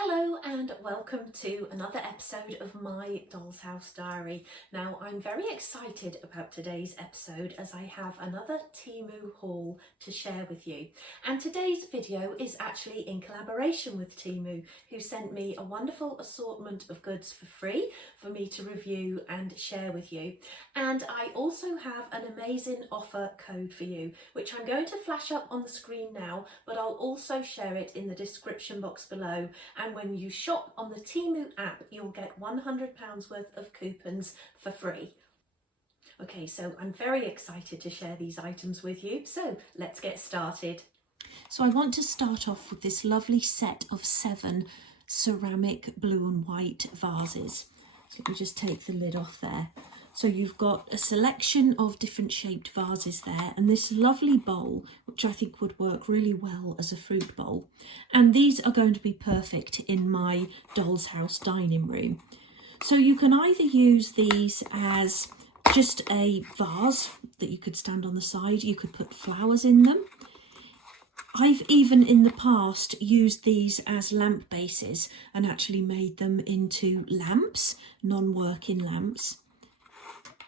Hello and welcome to another episode of my Doll's House Diary. Now I'm very excited about today's episode as I have another Temu haul to share with you. And today's video is actually in collaboration with Temu, who sent me a wonderful assortment of goods for free for me to review and share with you. And I also have an amazing offer code for you, which I'm going to flash up on the screen now, but I'll also share it in the description box below. And when you shop on the Temu app, you'll get £100 worth of coupons for free. Okay, so I'm very excited to share these items with you. So let's get started. So I want to start off with this lovely set of 7 ceramic blue and white vases. So let me just take the lid off there. So you've got a selection of different shaped vases there, and this lovely bowl, which I think would work really well as a fruit bowl. And these are going to be perfect in my Doll's House dining room. So you can either use these as just a vase that you could stand on the side, you could put flowers in them. I've even in the past used these as lamp bases and actually made them into lamps, non-working lamps.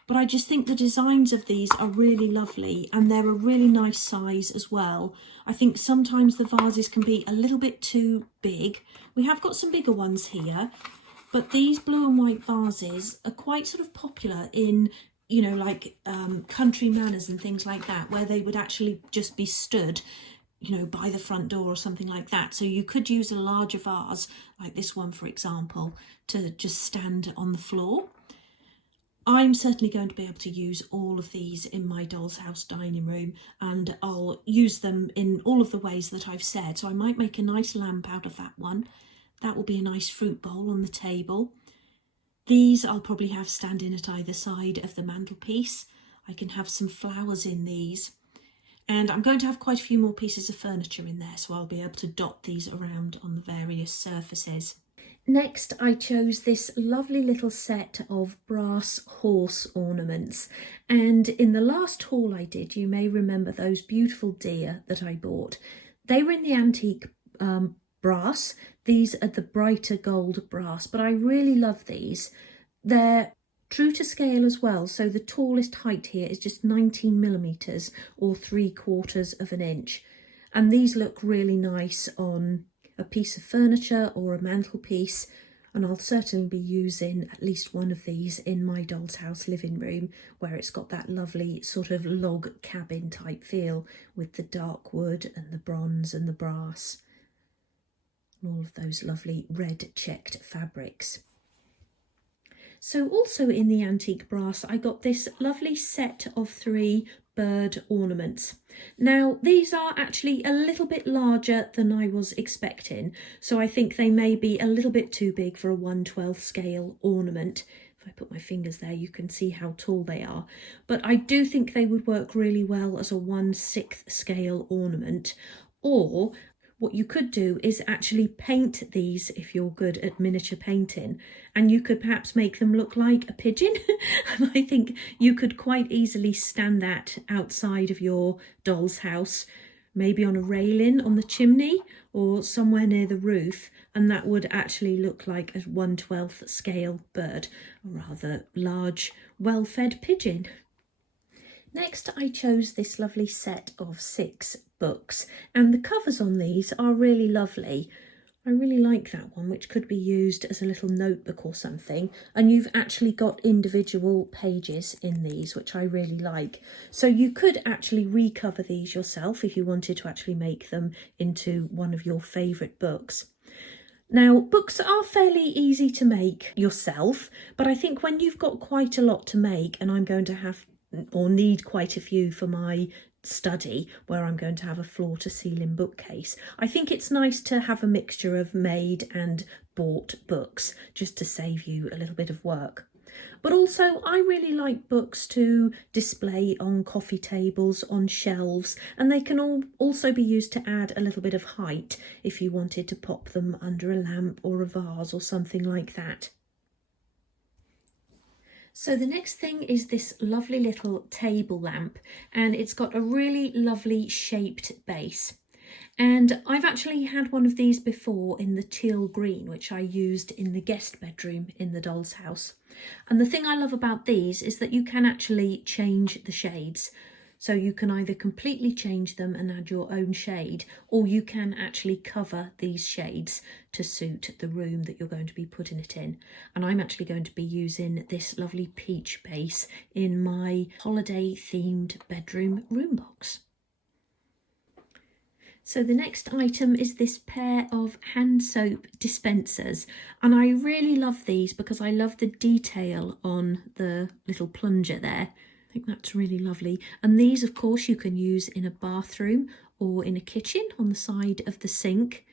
But I just think the designs of these are really lovely and they're a really nice size as well. I think sometimes the vases can be a little bit too big. We have got some bigger ones here, but these blue and white vases are quite sort of popular in, you know, like country manors and things like that, where they would actually just be stood, you know, by the front door or something like that. So you could use a larger vase, like this one, for example, to just stand on the floor. I'm certainly going to be able to use all of these in my Doll's House dining room, and I'll use them in all of the ways that I've said. So I might make a nice lamp out of that one. That will be a nice fruit bowl on the table. These I'll probably have standing at either side of the mantelpiece. I can have some flowers in these. And I'm going to have quite a few more pieces of furniture in there, so I'll be able to dot these around on the various surfaces. Next, I chose this lovely little set of brass horse ornaments. And in the last haul I did, you may remember those beautiful deer that I bought. They were in the antique brass. These are the brighter gold brass, but I really love these. They're true to scale as well, so the tallest height here is just 19mm or 3/4 of an inch. And these look really nice on a piece of furniture or a mantelpiece, and I'll certainly be using at least one of these in my Doll's House living room, where it's got that lovely sort of log cabin type feel with the dark wood and the bronze and the brass and all of those lovely red checked fabrics. So also in the antique brass, I got this lovely set of 3 bird ornaments. Now, these are actually a little bit larger than I was expecting, so I think they may be a little bit too big for a 1/12 scale ornament. If I put my fingers there, you can see how tall they are. But I do think they would work really well as a 1/6 scale ornament, or what you could do is actually paint these if you're good at miniature painting, and you could perhaps make them look like a pigeon. And I think you could quite easily stand that outside of your doll's house, maybe on a railing on the chimney or somewhere near the roof, and that would actually look like a 1/12 scale bird, a rather large, well-fed pigeon. Next, I chose this lovely set of 6 books, and the covers on these are really lovely. I really like that one, which could be used as a little notebook or something, and you've actually got individual pages in these, which I really like. So you could actually recover these yourself if you wanted to actually make them into one of your favourite books. Now, books are fairly easy to make yourself, but I think when you've got quite a lot to make, and I'm going to have or need quite a few for my study, where I'm going to have a floor-to-ceiling bookcase, I think it's nice to have a mixture of made and bought books, just to save you a little bit of work. But also, I really like books to display on coffee tables, on shelves, and they can also be used to add a little bit of height if you wanted to pop them under a lamp or a vase or something like that. So the next thing is this lovely little table lamp, and it's got a really lovely shaped base. And I've actually had one of these before in the teal green, which I used in the guest bedroom in the doll's house. And the thing I love about these is that you can actually change the shades. So you can either completely change them and add your own shade, or you can actually cover these shades to suit the room that you're going to be putting it in. And I'm actually going to be using this lovely peach base in my holiday themed bedroom room box. So the next item is this pair of hand soap dispensers, and I really love these because I love the detail on the little plunger there. I think that's really lovely. And these, of course, you can use in a bathroom or in a kitchen on the side of the sink.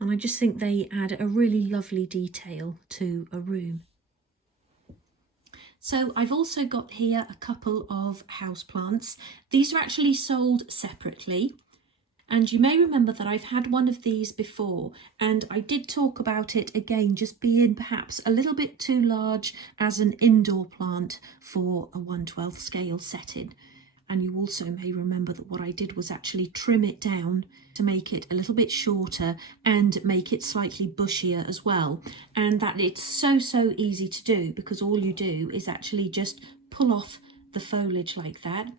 And I just think they add a really lovely detail to a room. So I've also got here a couple of houseplants. These are actually sold separately. And you may remember that I've had one of these before, and I did talk about it again just being perhaps a little bit too large as an indoor plant for a 1/12 scale setting. And you also may remember that what I did was actually trim it down to make it a little bit shorter and make it slightly bushier as well. And that it's so easy to do, because all you do is actually just pull off the foliage like that.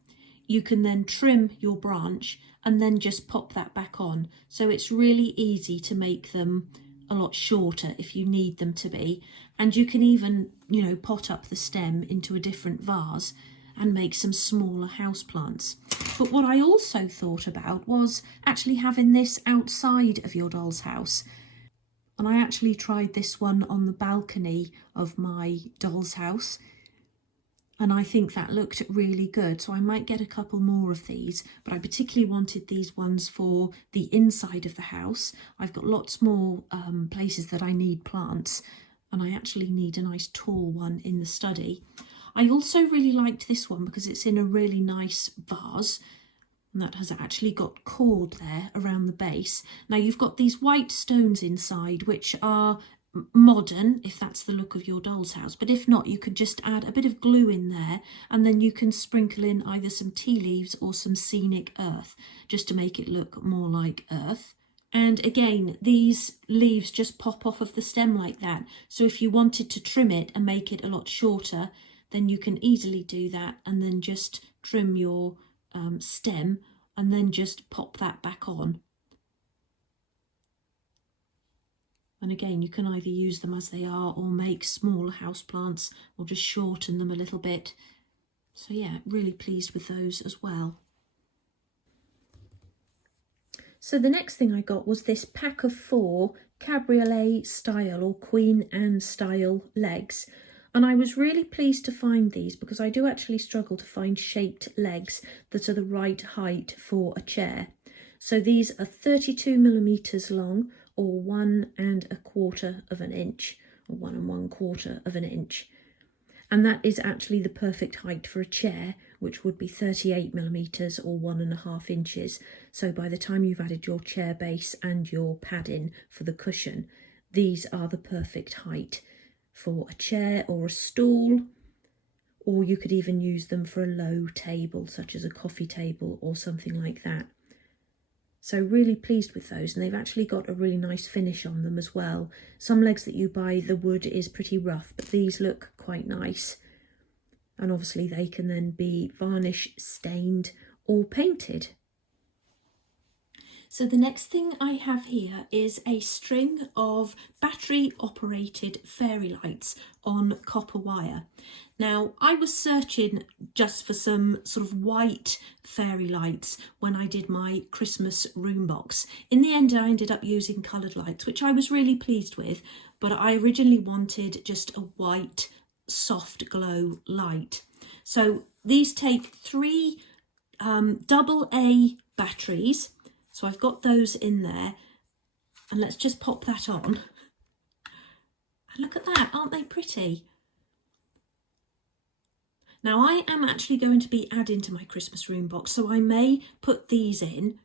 You can then trim your branch and then just pop that back on. So it's really easy to make them a lot shorter if you need them to be. And you can even, you know, pot up the stem into a different vase and make some smaller houseplants. But what I also thought about was actually having this outside of your doll's house. And I actually tried this one on the balcony of my doll's house, and I think that looked really good. So I might get a couple more of these, but I particularly wanted these ones for the inside of the house. I've got lots more places that I need plants, and I actually need a nice tall one in the study. I also really liked this one because it's in a really nice vase, and that has actually got cord there around the base. Now you've got these white stones inside, which are modern if that's the look of your doll's house, but if not, you could just add a bit of glue in there, and then you can sprinkle in either some tea leaves or some scenic earth just to make it look more like earth. And again, these leaves just pop off of the stem like that, so if you wanted to trim it and make it a lot shorter, then you can easily do that, and then just trim your stem and then just pop that back on. And again, you can either use them as they are or make smaller houseplants or just shorten them a little bit. So yeah, really pleased with those as well. So the next thing I got was this pack of 4 cabriolet style or Queen Anne style legs. And I was really pleased to find these because I do actually struggle to find shaped legs that are the right height for a chair. So these are 32mm long, or 1 1/4 of an inch, or 1 1/4 of an inch. And that is actually the perfect height for a chair, which would be 38mm or 1.5 inches. So by the time you've added your chair base and your padding for the cushion, these are the perfect height for a chair or a stool, or you could even use them for a low table, such as a coffee table or something like that. So really pleased with those, and they've actually got a really nice finish on them as well. Some legs that you buy, the wood is pretty rough, but these look quite nice. And obviously they can then be varnish stained or painted. So the next thing I have here is a string of battery operated fairy lights on copper wire. Now I was searching just for some sort of white fairy lights when I did my Christmas room box. In the end I ended up using coloured lights, which I was really pleased with, but I originally wanted just a white soft glow light. So these take 3 AA batteries. So I've got those in there, and let's just pop that on. And look at that, aren't they pretty? Now I am actually going to be adding to my Christmas room box, so I may put these in.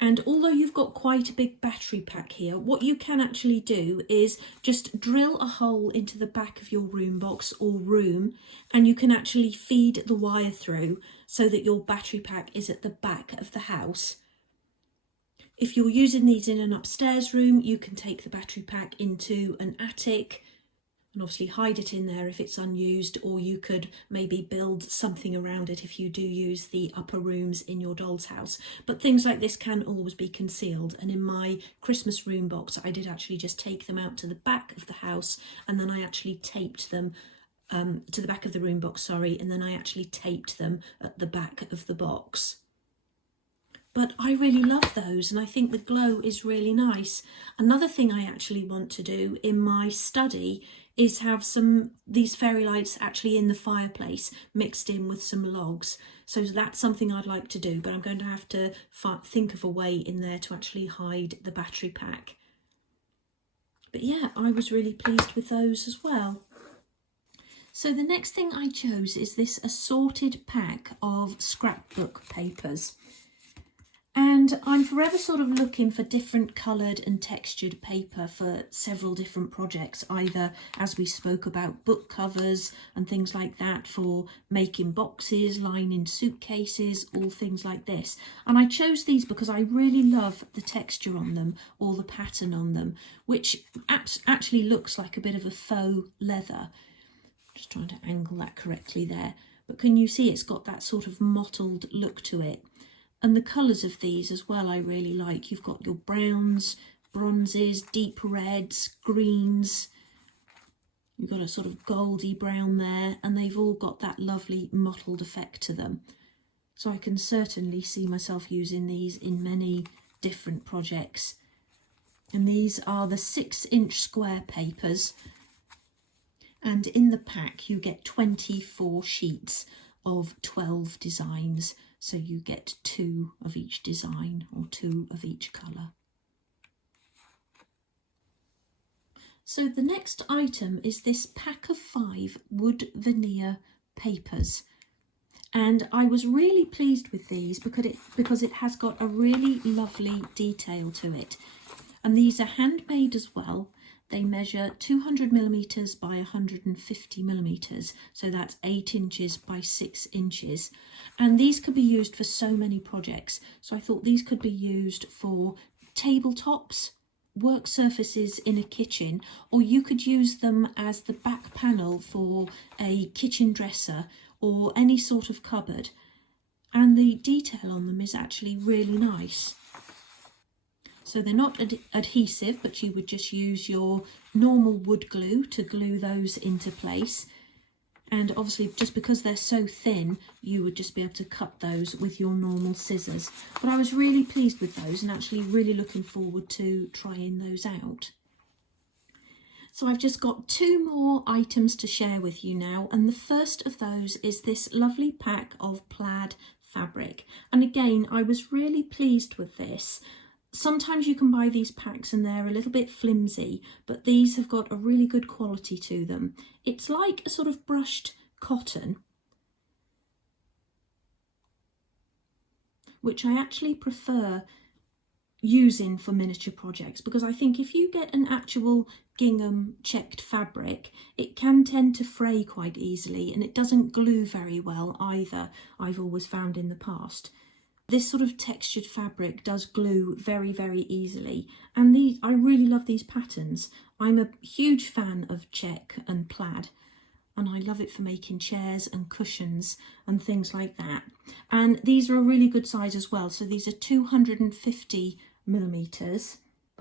And although you've got quite a big battery pack here, what you can actually do is just drill a hole into the back of your room box or room, and you can actually feed the wire through so that your battery pack is at the back of the house. If you're using these in an upstairs room, you can take the battery pack into an attic and obviously hide it in there if it's unused, or you could maybe build something around it if you do use the upper rooms in your doll's house. But things like this can always be concealed, and in my Christmas room box I did actually just take them out to the back of the house, and then I actually taped them to the back of the room box, sorry, and then I actually taped them at the back of the box. But I really love those, and I think the glow is really nice. Another thing I actually want to do in my study is have these fairy lights actually in the fireplace mixed in with some logs. So that's something I'd like to do, but I'm going to have to think of a way in there to actually hide the battery pack. But yeah, I was really pleased with those as well. So the next thing I chose is this assorted pack of scrapbook papers. And I'm forever sort of looking for different coloured and textured paper for several different projects, either, as we spoke about, book covers and things like that, for making boxes, lining suitcases, all things like this. And I chose these because I really love the texture on them, or the pattern on them, which actually looks like a bit of a faux leather. Just trying to angle that correctly there. But can you see it's got that sort of mottled look to it? And the colours of these as well I really like. You've got your browns, bronzes, deep reds, greens. You've got a sort of goldy brown there, and they've all got that lovely mottled effect to them. So I can certainly see myself using these in many different projects. And these are the 6-inch square papers. And in the pack you get 24 sheets of 12 designs. So you get 2 of each design, or 2 of each colour. So the next item is this pack of 5 wood veneer papers. And I was really pleased with these because it has got a really lovely detail to it. And these are handmade as well. They measure 200mm by 150mm, so that's 8 inches by 6 inches. And these could be used for so many projects. So I thought these could be used for tabletops, work surfaces in a kitchen, or you could use them as the back panel for a kitchen dresser or any sort of cupboard. And the detail on them is actually really nice. So they're not adhesive, but you would just use your normal wood glue to glue those into place. And obviously, just because they're so thin, you would just be able to cut those with your normal scissors. But I was really pleased with those, and actually really looking forward to trying those out. So I've just got 2 more items to share with you now, and the first of those is this lovely pack of plaid fabric. And again, I was really pleased with this. Sometimes you can buy these packs and they're a little bit flimsy, but these have got a really good quality to them. It's like a sort of brushed cotton, which I actually prefer using for miniature projects, because I think if you get an actual gingham checked fabric, it can tend to fray quite easily, and it doesn't glue very well either, I've always found in the past. This sort of textured fabric does glue very, very easily, and I really love these patterns. I'm a huge fan of check and plaid, and I love it for making chairs and cushions and things like that. And these are a really good size as well. So these are 250mm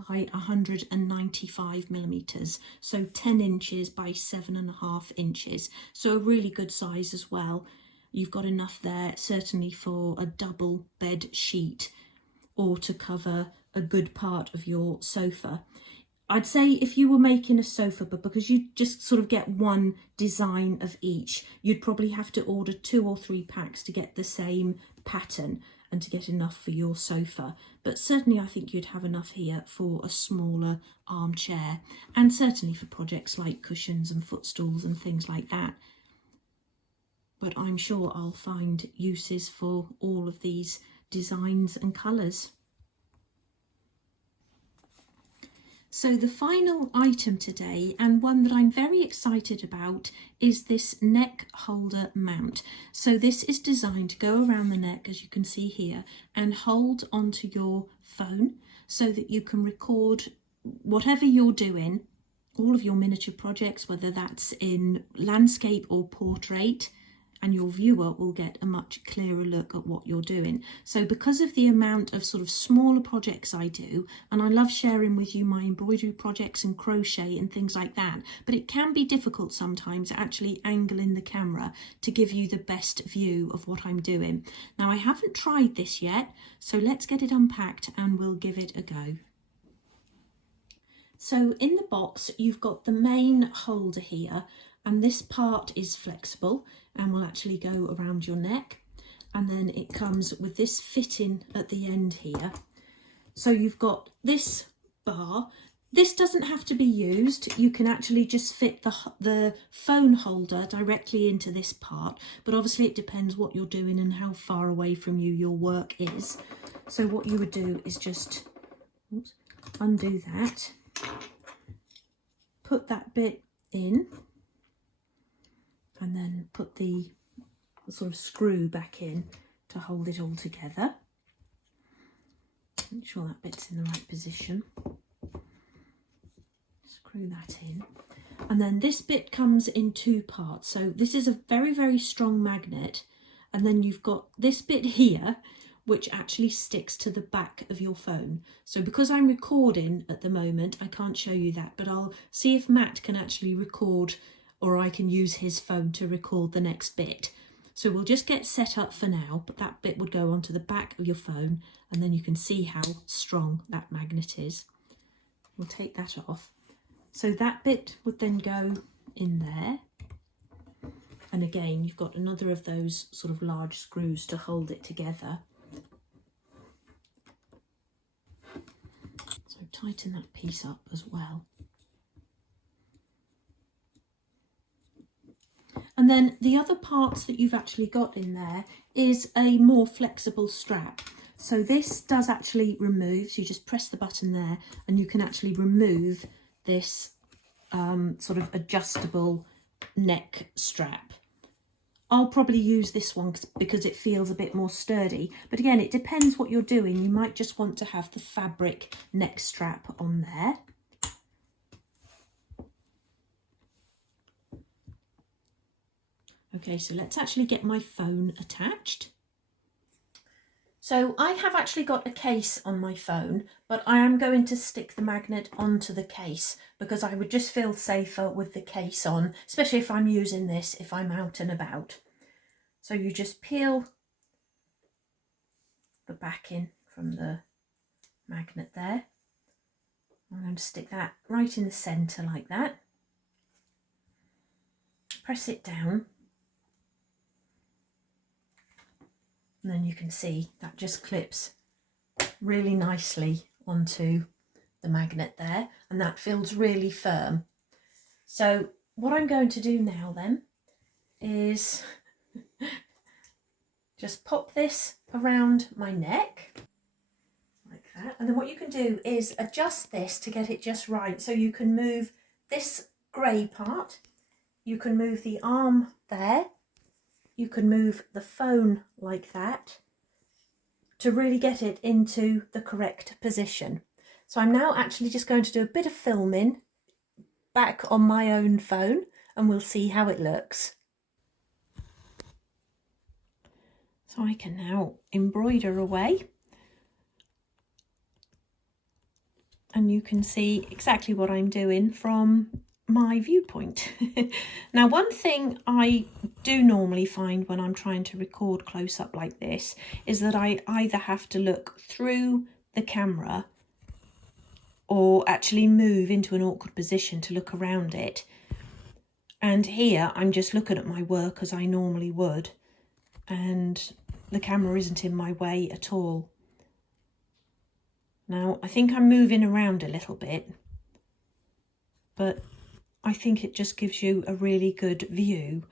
by 195mm, so 10 inches by 7.5 inches. So a really good size as well. You've got enough there, certainly for a double bed sheet or to cover a good part of your sofa. I'd say if you were making a sofa, but because you just sort of get one design of each, you'd probably have to order 2 or 3 packs to get the same pattern and to get enough for your sofa. But certainly I think you'd have enough here for a smaller armchair, and certainly for projects like cushions and footstools and things like that. But I'm sure I'll find uses for all of these designs and colours. So the final item today, and one that I'm very excited about, is this neck holder mount. So this is designed to go around the neck, as you can see here, and hold onto your phone. so that you can record whatever you're doing, all of your miniature projects, whether that's in landscape or portrait, and your viewer will get a much clearer look at what you're doing. So because of the amount of sort of smaller projects I do, and I love sharing with you my embroidery projects and crochet and things like that, but it can be difficult sometimes actually angling the camera to give you the best view of what I'm doing. Now, I haven't tried this yet, so let's get it unpacked and we'll give it a go. So in the box, you've got the main holder here, and this part is flexible and will actually go around your neck. And then it comes with this fitting at the end here. So you've got this bar. This doesn't have to be used. You can actually just fit the phone holder directly into this part, but obviously it depends what you're doing and how far away from you your work is. So what you would do is just undo that, put that bit in, and then put the sort of screw back in to hold it all together. Make sure that bit's in the right position. Screw that in. And then this bit comes in two parts. So this is a very, very strong magnet. And then you've got this bit here, which actually sticks to the back of your phone. So because I'm recording at the moment, I can't show you that, but I'll see if Matt can actually record, or I can use his phone to record the next bit. So we'll just get set up for now, but that bit would go onto the back of your phone, and then you can see how strong that magnet is. We'll take that off. So that bit would then go in there. And again, you've got another of those sort of large screws to hold it together. So tighten that piece up as well. And then the other parts that you've actually got in there is a more flexible strap. So this does actually remove, so you just press the button there and you can actually remove this sort of adjustable neck strap. I'll probably use this one because it feels a bit more sturdy. But again, it depends what you're doing. You might just want to have the fabric neck strap on there. Okay, so let's actually get my phone attached. So I have actually got a case on my phone, but I am going to stick the magnet onto the case because I would just feel safer with the case on, especially if I'm using this, if I'm out and about. So you just peel the backing from the magnet there. I'm going to stick that right in the centre like that. Press it down. And then you can see that just clips really nicely onto the magnet there, and that feels really firm. So what I'm going to do now then is just pop this around my neck like that, and then what you can do is adjust this to get it just right. So you can move this grey part, you can move the arm there, you can move the phone like that to really get it into the correct position. So I'm now actually just going to do a bit of filming back on my own phone and we'll see how it looks. So I can now embroider away. And you can see exactly what I'm doing from my viewpoint. Now, one thing I do normally find when I'm trying to record close up like this is that I either have to look through the camera or actually move into an awkward position to look around it. And here I'm just looking at my work as I normally would, and the camera isn't in my way at all. Now, I think I'm moving around a little bit, but I think it just gives you a really good view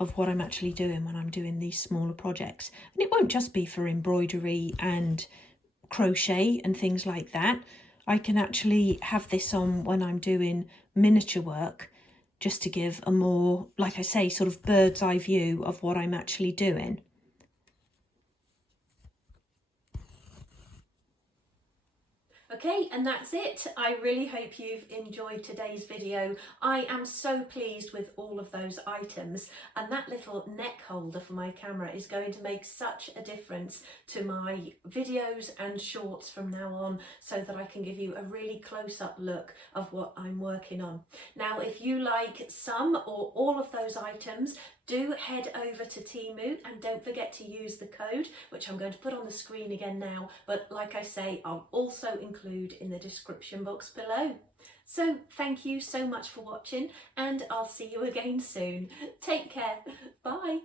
of what I'm actually doing when I'm doing these smaller projects. And it won't just be for embroidery and crochet and things like that. I can actually have this on when I'm doing miniature work, just to give a more, like I say, sort of bird's eye view of what I'm actually doing. Okay, and that's it. I really hope you've enjoyed today's video. I am so pleased with all of those items, and that little neck holder for my camera is going to make such a difference to my videos and shorts from now on, so that I can give you a really close-up look of what I'm working on. Now, if you like some or all of those items, do head over to Temu and don't forget to use the code, which I'm going to put on the screen again now, but like I say, I'll also include in the description box below. So thank you so much for watching, and I'll see you again soon. Take care. Bye.